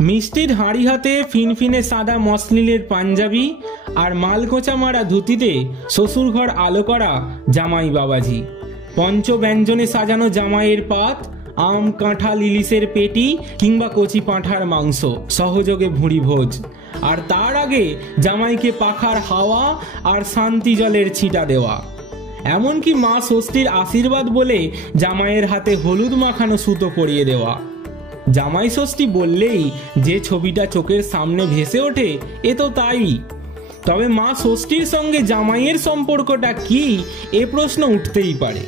মিষ্টির হাঁড়ি হাতে ফিনফিনে সাদা মসলিনের পাঞ্জাবি আর মালকোচা মারা ধুতিতে শ্বশুরঘর আলো করা জামাই বাবাজি। পঞ্চব্যঞ্জনে সাজানো জামাইয়ের পাত, আম কাঁঠাল ইলিশের পেটি কিংবা কচি পাঁঠার মাংস, সহযোগে ভুঁড়ি ভোজ। আর তার আগে জামাইকে পাখার হাওয়া আর শান্তি জলের ছিটা দেওয়া। এমনকি মা ষষ্ঠীর আশীর্বাদ বলে জামাইয়ের হাতে হলুদ মাখানো সুতো পরিয়ে দেওয়া। জামাই ষষ্ঠী বললেই যে ছবিটা চোখের সামনে ভেসে ওঠে এ তো তাই। তবে মা ষষ্ঠীর সঙ্গে জামাইয়ের সম্পর্কটা কি, এ প্রশ্ন উঠতেই পারে,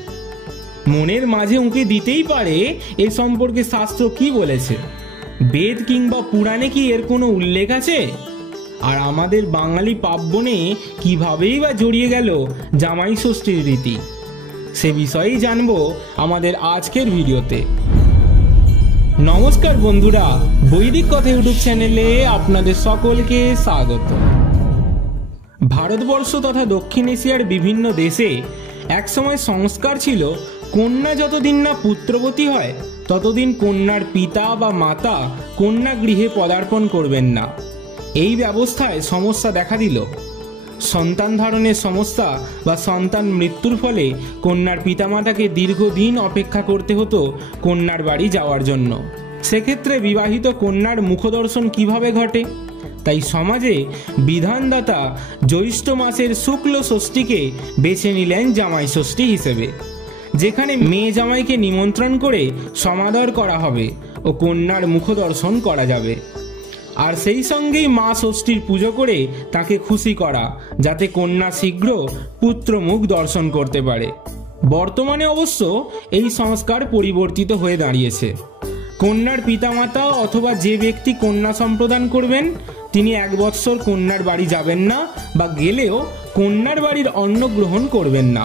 মনের মাঝে উঁকে দিতেই পারে এ সম্পর্কে শাস্ত্র কি বলেছে, বেদ কিংবা পুরাণে কি এর কোনো উল্লেখ আছে? আর আমাদের বাঙালি পার্বণে কিভাবেই বা জড়িয়ে গেল জামাই ষষ্ঠীর রীতি, সে বিষয়েই জানবো আমাদের আজকের ভিডিওতে। নমস্কার বন্ধুরা, বৈদিক কথা ইউটিউব চ্যানেলে আপনাদের সকলকে স্বাগত। ভারতবর্ষ তথা দক্ষিণ এশিয়ার বিভিন্ন দেশে একসময় সংস্কার ছিল কন্যা যতদিন না পুত্রবতী হয় ততদিন কন্যার পিতা বা মাতা কন্যা গৃহে পদার্পণ করবেন না। এই ব্যবস্থায় সমস্যা দেখা দিল। সন্তান ধারণের সমস্যা বা সন্তান মৃত্যুর ফলে কন্যার পিতামাতাকে দীর্ঘদিন অপেক্ষা করতে হতো কন্যার বাড়ি যাওয়ার জন্য। সেক্ষেত্রে বিবাহিত কন্যার মুখদর্শন কিভাবে ঘটে? তাই সমাজে বিধানদাতা জ্যৈষ্ঠ মাসের শুক্ল ষষ্ঠীকে বেছে নিলেন জামাই ষষ্ঠী হিসেবে, যেখানে মেয়ে জামাইকে নিমন্ত্রণ করে সমাদর করা হবে ও কন্যার মুখদর্শন করা যাবে। আর সেই সঙ্গেই মা ষষ্ঠীর পুজো করে তাকে খুশি করা, যাতে কন্যা শীঘ্র পুত্র মুখ দর্শন করতে পারে। বর্তমানে অবশ্য এই সংস্কার পরিবর্তিত হয়ে দাঁড়িয়েছে। কন্যার পিতামাতা অথবা যে ব্যক্তি কন্যা সম্প্রদান করবেন তিনি 1 বৎসর কন্যার বাড়ি যাবেন না, বা গেলেও কন্যার বাড়ির অন্ন গ্রহণ করবেন না।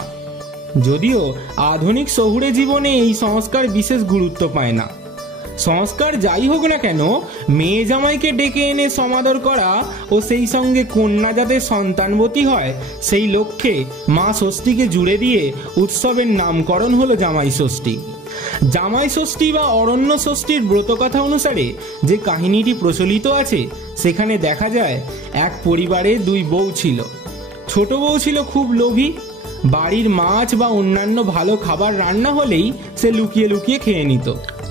যদিও আধুনিক শহুরে জীবনে এই সংস্কার বিশেষ গুরুত্ব পায় না। সংস্কার যাই হোক না কেন, মেয়ে জামাইকে ডেকে এনে সমাদর করা ও সেই সঙ্গে কন্যা যাতে সন্তানবতী হয় সেই লক্ষ্যে মা ষষ্ঠীকে জুড়ে দিয়ে উৎসবের নামকরণ হলো জামাই ষষ্ঠী। জামাই ষষ্ঠী বা অরণ্য ষষ্ঠীর ব্রতকথা অনুসারে যে কাহিনীটি প্রচলিত আছে সেখানে দেখা যায় এক পরিবারে 2 বউ ছিল। ছোট বউ ছিল খুব লোভী। বাড়ির মাছ বা অন্যান্য ভালো খাবার রান্না হলেই সে লুকিয়ে লুকিয়ে খেয়ে নিত,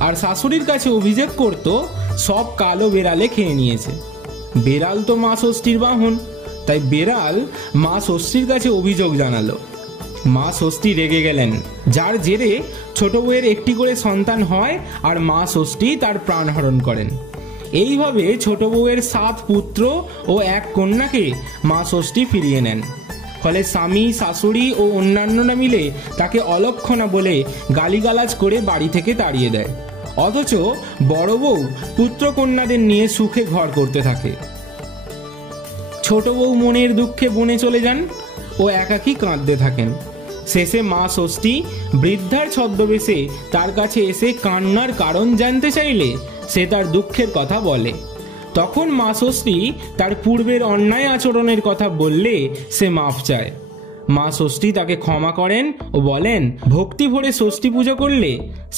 আর শাশুড়ির কাছে অভিযোগ করত সব কালো বেড়ালে খেয়ে নিয়েছে। বেড়াল তো মা ষষ্ঠীর বাহন, তাই বেড়াল মা ষষ্ঠীর কাছে অভিযোগ জানালো। মা ষষ্ঠী রেগে গেলেন, যার জেরে ছোট বউয়ের একটি করে সন্তান হয় আর মা ষষ্ঠী তার প্রাণহরণ করেন। এইভাবে ছোট বউয়ের 7 পুত্র ও 1 কন্যাকে মা ষষ্ঠী ফিরিয়ে নেন। ফলে স্বামী, শাশুড়ি ও অন্যান্যরা মিলে তাকে অলক্ষণা বলে গালিগালাজ করে বাড়ি থেকে তাড়িয়ে দেয়। অথচ বড় বউ পুত্র কন্যাদের নিয়ে সুখে ঘর করতে থাকে। ছোট বউ মনের দুঃখে বনে চলে যান ও একাকী কাঁদতে থাকেন। শেষে মা ষষ্ঠী বৃদ্ধার ছদ্মবেশে তার কাছে এসে কান্নার কারণ জানতে চাইলে সে তার দুঃখের কথা বলে। তখন মা ষষ্ঠী তার পূর্বের অন্যায় আচরণের কথা বললে সে মাফ চায়। মা ষষ্ঠী তাকে ক্ষমা করেন ও বলেন ভক্তি ভরে ষষ্ঠী পুজো করলে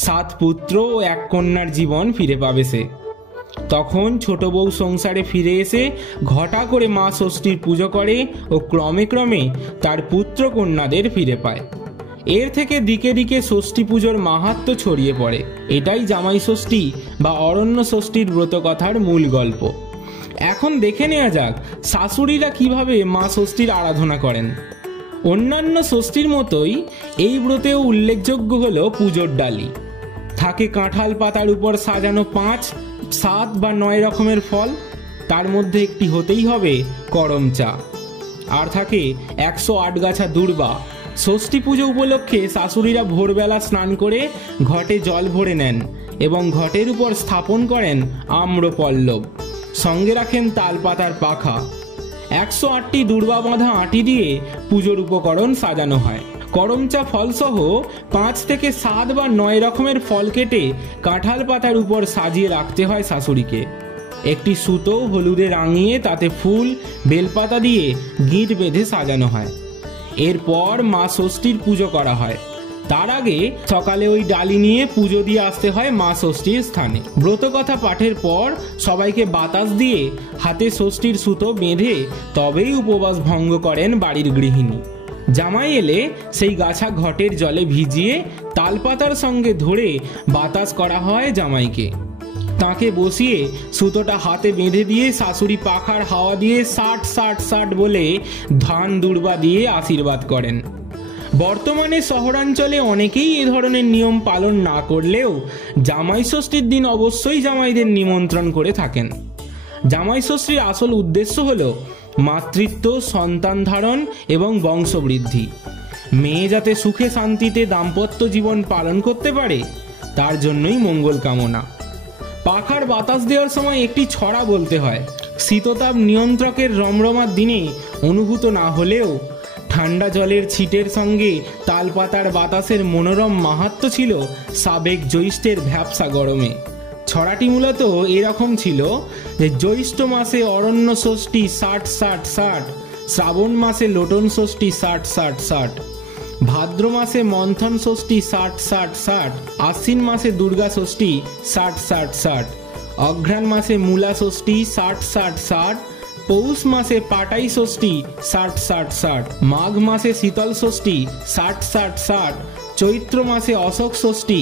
7 পুত্র ও 1 কন্যার জীবন ফিরে পাবে সে। তখন ছোট বউ সংসারে ফিরে এসে ঘটা করে মা ষষ্ঠীর পুজো করে ও ক্রমে ক্রমে তার পুত্র কন্যাদের ফিরে পায়। এর থেকে দিকে দিকে ষষ্ঠী পুজোর মাহাত্ম্য ছড়িয়ে পড়ে। এটাই জামাই ষষ্ঠী বা অরণ্য ষষ্ঠীর ব্রতকথার মূল গল্প। এখন দেখে নেওয়া যাক শাশুড়িরা কিভাবে মা ষষ্ঠীর আরাধনা করেন। অন্যান্য ষষ্ঠীর মতোই এই ব্রতেও উল্লেখযোগ্য হলো পুজোর ডালি। থাকে কাঁঠাল পাতার উপর সাজানো 5, 7 বা 9 রকমের ফল, তার মধ্যে একটি হতেই হবে করম চা। আর থাকে 108 গাছা দূর্বা। ষষ্ঠী পুজো উপলক্ষে শাশুড়িরা ভোরবেলা স্নান করে ঘটে জল ভরে নেন এবং ঘটের উপর স্থাপন করেন আম্রপল্লব, সঙ্গে রাখেন তালপাতার পাখা। 108টি দূর্বা বাঁধা আঁটি দিয়ে পুজোর উপকরণ সাজানো হয়। করমচা ফলসহ 5 থেকে 7 বা 9 রকমের ফল কেটে কাঁঠাল পাতার উপর সাজিয়ে রাখতে হয় শাশুড়িকে। একটি সুতো হলুদে রাঙিয়ে তাতে ফুল, বেলপাতা দিয়ে গিঁট বেঁধে সাজানো হয়। এরপর মা ষষ্ঠীর পুজো করা হয়। তার আগে সকালে ওই ডালি নিয়ে পুজো দিয়ে আসতে হয় মা ষষ্ঠীর স্থানে। ব্রত কথা পাঠের পর সবাইকে বাতাস দিয়ে হাতে ষষ্ঠীর সুতো বেঁধে তবেই উপবাস ভঙ্গ করেন বাড়ির গৃহিণী। জামাই এলে সেই গাছা ঘটের জলে ভিজিয়ে তালপাতার সঙ্গে ধরে বাতাস করা হয় জামাইকে। তাকে বসিয়ে সুতোটা হাতে বেঁধে দিয়ে শাশুড়ি পাখার হাওয়া দিয়ে 60-60-60 বলে ধান দুর্বা দিয়ে আশীর্বাদ করেন। বর্তমানে শহরাঞ্চলে অনেকেই এ ধরনের নিয়ম পালন না করলেও জামাই ষষ্ঠীর দিন অবশ্যই জামাইদের নিমন্ত্রণ করে থাকেন। জামাই ষষ্ঠীর আসল উদ্দেশ্য হল মাতৃত্ব, সন্তান ধারণ এবং বংশবৃদ্ধি। মেয়ে যাতে সুখে শান্তিতে দাম্পত্য জীবন পালন করতে পারে তার জন্যই মঙ্গল কামনা। পাখার বাতাস দেওয়ার সময় একটি ছড়া বলতে হয়। শীততাপ নিয়ন্ত্রকের রমরমার দিনে অনুভূত না হলেও ঠান্ডা জলের ছিটের সঙ্গে তালপাতার বাতাসের মনোরম মাহাত্ম্য ছিল সাবেক জ্যৈষ্ঠের ভ্যাপসা গরমে। ছড়াটি মূলত এরকম ছিল যে জ্যৈষ্ঠ মাসে অরণ্য ষষ্ঠী 60-60-60, শ্রাবণ মাসে লোটন ষষ্ঠী 60-60-60, ভাদ্র মাসে মন্থন ষষ্ঠী 60-60-60, আশ্বিন মাসে দুর্গা ষষ্ঠী 60-60-60, অঘ্রাণ মাসে মূলা ষষ্ঠী 60-60-60, পৌষ মাসে পাটাই ষষ্ঠী 60-60-60, মাঘ মাসে শীতল ষষ্ঠী 60-60-60, চৈত্র মাসে অশোক ষষ্ঠী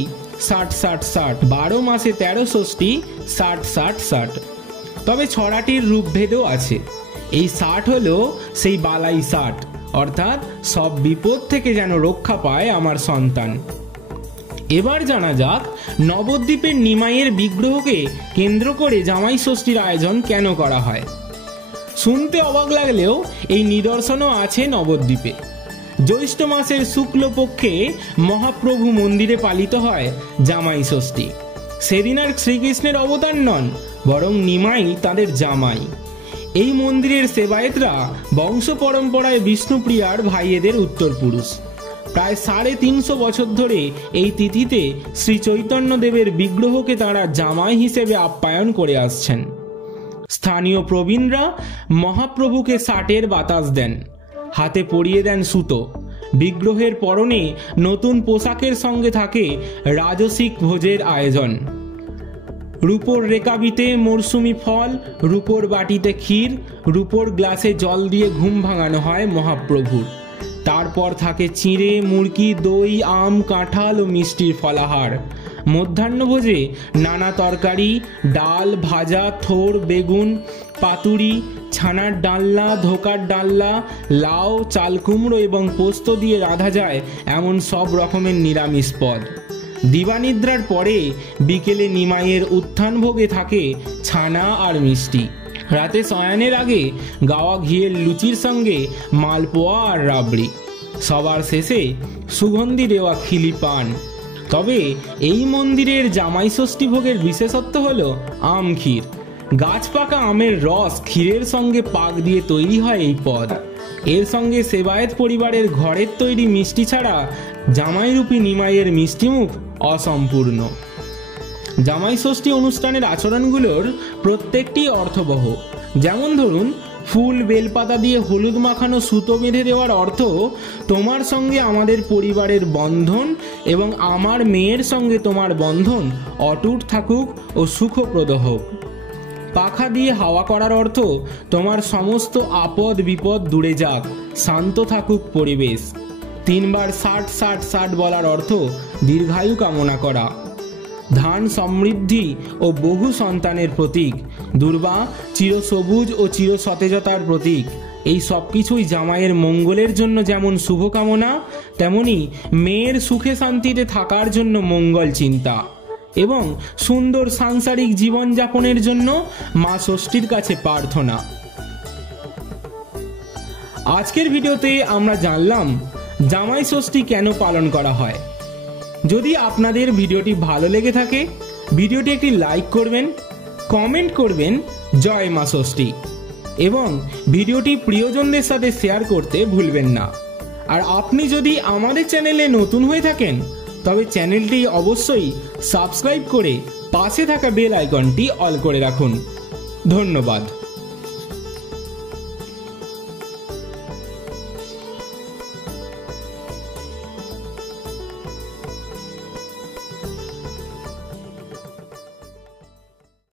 60-60-60, 12 মাসে 13 ষষ্ঠী 60-60-60। তবে ছড়াটির রূপভেদও আছে। এই 60 হলো সেই বালাই 60, অর্থাৎ সব বিপদ থেকে যেন রক্ষা পায় আমার সন্তান। এবার জানা যাক নবদ্বীপের নিমাইয়ের বিগ্রহকে কেন্দ্র করে জামাই ষষ্ঠীর আয়োজন কেন করা হয়। শুনতে অবাক লাগলেও এই নিদর্শনও আছে নবদ্বীপে। জ্যৈষ্ঠ মাসের শুক্লপক্ষে মহাপ্রভু মন্দিরে পালিত হয় জামাই ষষ্ঠী। সেদিন আর শ্রীকৃষ্ণের অবতার নন, বরং নিমাই তাদের জামাই। এই মন্দিরের সেবায়েতরা বংশ পরম্পরায় বিষ্ণুপ্রিয়ার ভাইয়েদের উত্তরপুরুষ। প্রায় 350 বছর ধরে এই তিথিতে শ্রী চৈতন্যদেবের বিগ্রহকে তাঁরা জামাই হিসেবে আপ্যায়ন করে আসছেন। স্থানীয় প্রবীণরা মহাপ্রভুকে 60-এর বাতাস দেন, হাতে পরিয়ে দেন সুতো। বিগ্রহের পরনে নতুন পোশাকের সঙ্গে থাকে রাজসিক ভোজের আয়োজন। রূপোর রেকাবিতে মরশুমি ফল, রূপোর বাটিতে ক্ষীর, রূপোর গ্লাসে জল দিয়ে ঘুম ভাঙানো হয় মহাপ্রভুর। তারপর থাকে চিঁড়ে, মুরকি, দই, আম, কাঁঠাল ও মিষ্টির ফলাহার। মধ্যাহ্নভোজে নানা তরকারি, ডাল, ভাজা, থোড়, বেগুন, পাতুরি, ছানার ডালনা, ধোকার ডালনা, লাউ, চাল কুমড়ো এবং পোস্ত দিয়ে রাঁধা যায় এমন সব রকমের নিরামিষ পদ। দিবানিদ্রার পরে বিকেলে নিমাইয়ের উত্থান ভোগে থাকে ছানা আর মিষ্টি। রাতে শয়নের আগে গাওয়া ঘিয়ের লুচির সঙ্গে মালপোয়া আর রাবড়ি। সবার শেষে সুগন্ধি দেওয়া খিলি পান। তবে এই মন্দিরের জামাই ষষ্ঠী ভোগের বিশেষত্ব হলো আম ক্ষীর। গাছ পাকা আমের রস ক্ষীরের সঙ্গে পাক দিয়ে তৈরি হয় এই পদ। এর সঙ্গে সেবায়েত পরিবারের ঘরের তৈরি মিষ্টি ছাড়া জামাইরূপী নিমাইয়ের মিষ্টিমুখ অসম্পূর্ণ। জামাই ষষ্ঠী অনুষ্ঠানের আচরণগুলোর প্রত্যেকটি অর্থবহ। যেমন ধরুন, ফুল বেলপাতা দিয়ে হলুদ মাখানো সুতো বেঁধে দেওয়ার অর্থ তোমার সঙ্গে আমাদের পরিবারের বন্ধন এবং আমার মেয়ের সঙ্গে তোমার বন্ধন অটুট থাকুক ও সুখপ্রদ হোক। পাখা দিয়ে হাওয়া করার অর্থ তোমার সমস্ত আপদ বিপদ দূরে যাক, শান্ত থাকুক পরিবেশ। 3 বার 60-60-60 বলার অর্থ দীর্ঘায়ু কামনা করা। ধান সমৃদ্ধি ও বহু সন্তানের প্রতীক। দুর্বা চিরসবুজ ও চির সতেজতার প্রতীক। এই সব কিছুই জামাইয়ের মঙ্গলের জন্য যেমন শুভকামনা, তেমনি মেয়ের সুখে শান্তিতে থাকার জন্য মঙ্গল চিন্তা এবং সুন্দর সাংসারিক জীবনযাপনের জন্য মা ষষ্ঠীর কাছে প্রার্থনা। আজকের ভিডিওতে আমরা জানলাম জামাই ষষ্ঠী কেন পালন করা হয়। যদি আপনাদের ভিডিওটি ভালো লেগে থাকে ভিডিওটি একটি লাইক করবেন, কমেন্ট করবেন জয় মা ষষ্ঠী এবং ভিডিওটি প্রিয়জনদের সাথে শেয়ার করতে ভুলবেন না। আর আপনি যদি আমাদের চ্যানেলে নতুন হয়ে থাকেন তবে চ্যানেলটি অবশ্যই সাবস্ক্রাইব করে পাশে থাকা বেল আইকনটি অল করে রাখুন। ধন্যবাদ।